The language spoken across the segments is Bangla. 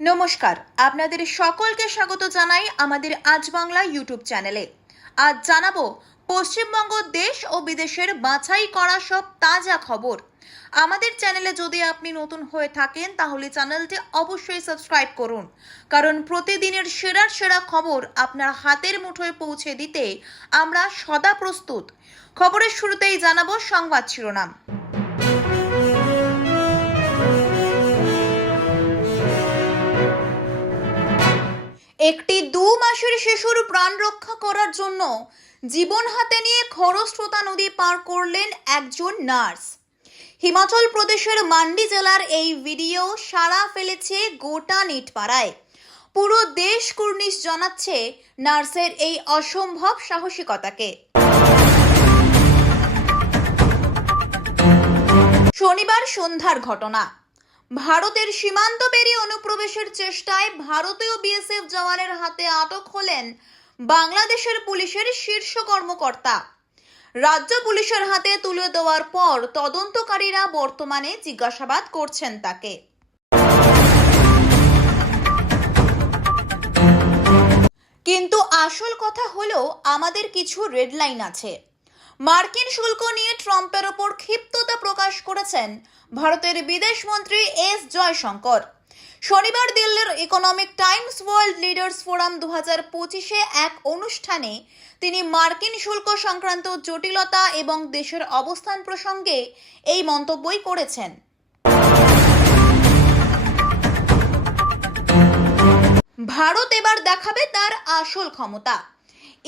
নমস্কার, আপনাদের সকলকে স্বাগত জানাই আমাদের আজ বাংলা ইউটিউব চ্যানেলে। আজ জানাবো পশ্চিমবঙ্গ দেশ ও বিদেশের বাছাই করা সব তাজা খবর। আমাদের চ্যানেলে যদি আপনি নতুন হয়ে থাকেন তাহলে চ্যানেলটি অবশ্যই সাবস্ক্রাইব করুন, কারণ প্রতিদিনের সেরা খবর আপনার হাতের মুঠোয় পৌঁছে দিতে আমরা সদা প্রস্তুত। খবরের শুরুতেই জানাবো সংবাদ শিরোনাম। একটি 2 মাসের শিশুর প্রাণ রক্ষা করার জন্য জীবন হাতে নিয়ে খরস্রোতা নদী পার করলেন একজন নার্স। হিমাচল প্রদেশের মান্ডি জেলার এই ভিডিও সাড়া ফেলেছে গোটা নেটপাড়ায়। পুরো দেশ কুর্নিশ জানাচ্ছে নার্সের এই অসম্ভব সাহসিকতাকে। শনিবার সন্ধ্যার ঘটনা। ভারতের সীমান্ত পেরিয়ে অনুপ্রবেশের চেষ্টায় ভারতীয় বিএসএফ জওয়ানের হাতে আটক হলেন বাংলাদেশের পুলিশের শীর্ষ কর্মকর্তা। রাজ্য পুলিশের হাতে তুলে দেওয়ার পর তদন্তকারীরা বর্তমানে জিজ্ঞাসাবাদ করছেন তাকে। কিন্তু আসল কথা হলো, আমাদের কিছু রেড লাইন আছে। মার্কিন শুল্ক নিয়ে ট্রাম্পের ওপর ক্ষিপ্ততা প্রকাশ করেছেন ভারতের বিদেশমন্ত্রী এস জয়শঙ্কর। শনিবার দিল্লির Economic Times World Leaders Forum 2025-এ এক অনুষ্ঠানে তিনি মার্কিন শুল্ক সংক্রান্ত জটিলতা এবং দেশের অবস্থান প্রসঙ্গে এই মন্তব্যই করেছেন। ভারত এবার দেখাবে তার আসল ক্ষমতা।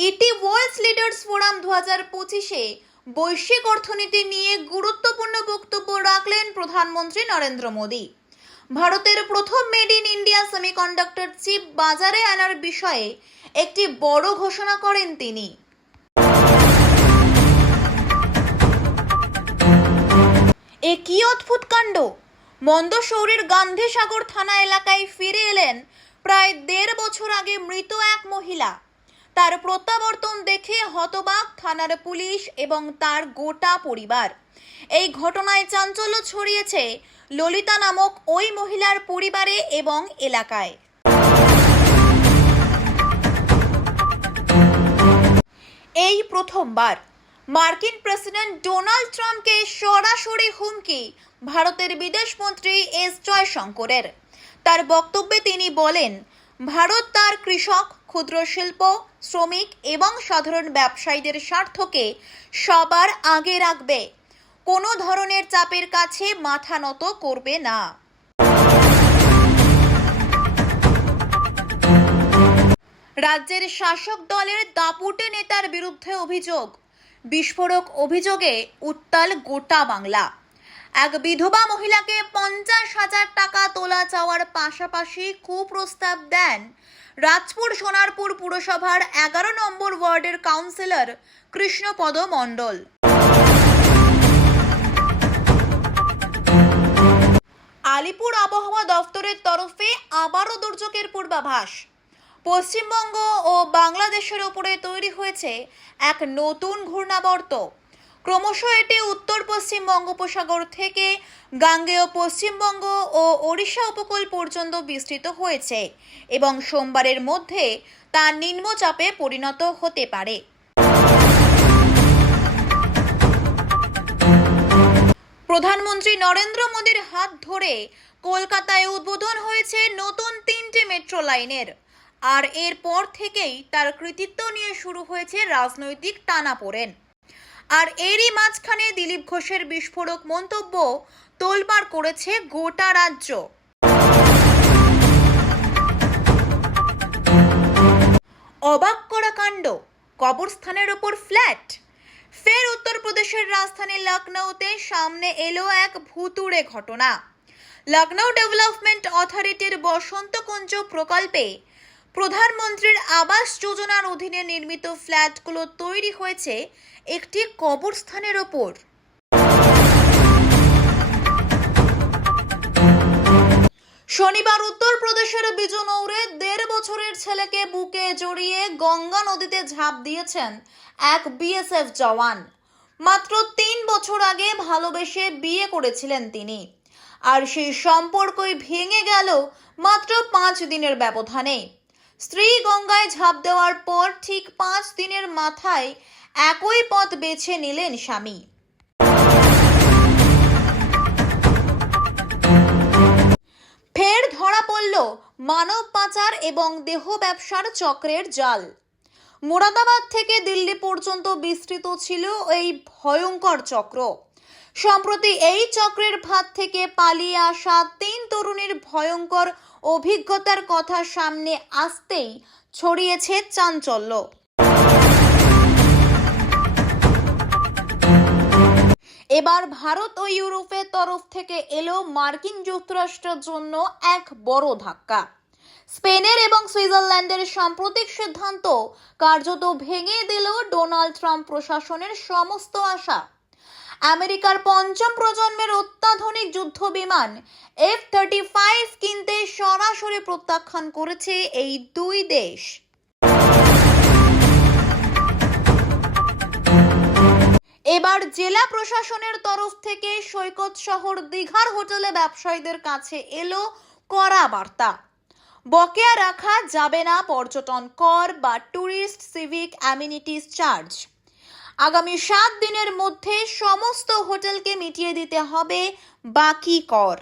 ইটি ওয়ার্ল্ড লিডার্স ফোরাম 2025-এ বৈশ্বিক অর্থনীতি নিয়ে গুরুত্বপূর্ণ বক্তব্য রাখলেন প্রধানমন্ত্রী নরেন্দ্র মোদী। ভারতের প্রথম made in India semiconductor chip বাজারে আনার বিষয়ে একটি বড় ঘোষণা করেন তিনি। এ কি অদ্ভুত কাণ্ড! মন্দসৌরের গান্ধীসাগর থানা এলাকায় ফিরে এলেন প্রায় 1.5 বছর আগে মৃত এক মহিলা। তার প্রত্যাবর্তন দেখে হতবাক থানার পুলিশ এবং তার গোটা পরিবার। এই ঘটনায় চাঞ্চল্য ছড়িয়েছে ললিতা নামক ওই মহিলার পরিবারে এবং এলাকায়। এই প্রথমবার মার্কিন প্রেসিডেন্ট ডোনাল্ড ট্রাম্পকে সরাসরি হুমকি ভারতের বিদেশমন্ত্রী এস জয়শঙ্করের। তার বক্তব্যে তিনি বলেন, ভারত তার কৃষক, ক্ষুদ্র শিল্প, শ্রমিক এবং সাধারণ ব্যবসায়ীদের স্বার্থকে সবার আগে রাখবে। কোনো ধরনের চাপের কাছে মাথা নত করবে না। রাজ্যের শাসক দলের দাপুটে নেতার বিরুদ্ধে অভিযোগ। বিস্ফোরক অভিযোগে উত্তাল গোটা বাংলা। এক বিধবা মহিলাকে 50,000 টাকা তোলা চাওয়ার পাশাপাশি কুপ্রস্তাব দেন রাজপুর সোনারপুর পুরসভার 11 নম্বর ওয়ার্ডের কাউন্সিলর কৃষ্ণপদ মণ্ডল। আলিপুর আবহাওয়া দফতরের তরফে আবারও দুর্যোগের পূর্বাভাস। পশ্চিমবঙ্গ ও বাংলাদেশের উপরে তৈরি হয়েছে এক নতুন ঘূর্ণাবর্ত। ক্রমশ এটি উত্তর পশ্চিম বঙ্গোপসাগর থেকে গাঙ্গেয় পশ্চিমবঙ্গ ও ওড়িশা উপকূল পর্যন্ত বিস্তৃত হয়েছে এবং সোমবারের মধ্যে তা নিম্নচাপে পরিণত হতে পারে। প্রধানমন্ত্রী নরেন্দ্র মোদীর হাত ধরে কলকাতায় উদ্বোধন হয়েছে নতুন 3টি মেট্রো লাইনের। আর এরপর থেকেই তার কৃতিত্ব নিয়ে শুরু হয়েছে রাজনৈতিক টানাপোড়েন। আর এরই মাঝখানে দিলীপ ঘোষের বিস্ফোরক মন্তব্য তোলপাড় করেছে গোটা রাজ্য। অবাক করা কাণ্ড, কবরস্থানের ওপর ফ্ল্যাট। ফের উত্তরপ্রদেশের রাজধানী লখনৌতে সামনে এলো এক ভুতুড়ে ঘটনা। লখনৌ ডেভেলপমেন্ট অথরিটির বসন্তকুঞ্জ প্রকল্পে প্রধানমন্ত্রীর আবাস যোজনার অধীনে নির্মিত ফ্ল্যাটগুলো তৈরি হয়েছে একটি কবরস্থানের ওপর। শনিবার উত্তরপ্রদেশের বিজনৌরে 1.5 বছরের ছেলেকে বুকে জড়িয়ে গঙ্গা নদীতে ঝাঁপ দিয়েছেন এক বিএসএফ জওয়ান। মাত্র 3 বছর আগে ভালোবেসে বিয়ে করেছিলেন তিনি। আর সেই সম্পর্কই ভেঙে গেল মাত্র 5 দিনের ব্যবধানে। স্ত্রী গঙ্গায় ঝাঁপ দেওয়ার পর ঠিক 5 দিনের মাথায় একই পথ বেছে নিলেন স্বামী। ফের ধরা পড়ল মানব পাচার এবং দেহ ব্যবসার চক্রের জাল। মুরাদাবাদ থেকে দিল্লি পর্যন্ত বিস্তৃত ছিল এই ভয়ঙ্কর চক্র। সম্প্রতি এই চক্রের ফাঁদ থেকে পালিয়ে আসা 3 তরুণীর ভয়ঙ্কর অভিজ্ঞতার কথা সামনে আসতেই ছড়িয়েছে চাঞ্চল্য। এবার ভারত ও ইউরোপের তরফ থেকে এলো মার্কিন যুক্তরাষ্ট্রের জন্য এক বড় ধাক্কা। স্পেনের এবং সুইজারল্যান্ডের সাম্প্রতিক সিদ্ধান্ত কার্যত ভেঙে দিল ডোনাল্ড ট্রাম্প প্রশাসনের সমস্ত আশা। আমেরিকার 5ম প্রজন্মের অত্যাধুনিক যুদ্ধ বিমান F-35 কিনতে সরাসরি প্রত্যাখ্যান করেছে এই দুই দেশ। এবার জেলা প্রশাসনের তরফ থেকে সৈকত শহর দীঘার হোটেলে ব্যবসায়ীদের কাছে এলো কড়া বার্তা। বকেয়া রাখা যাবে না পর্যটন কর বা ট্যুরিস্ট সিভিক অ্যামিনিটিস চার্জ। আগামী 7 দিনের মধ্যে সমস্ত হোটেলকে মিটিয়ে দিতে হবে বাকি কর।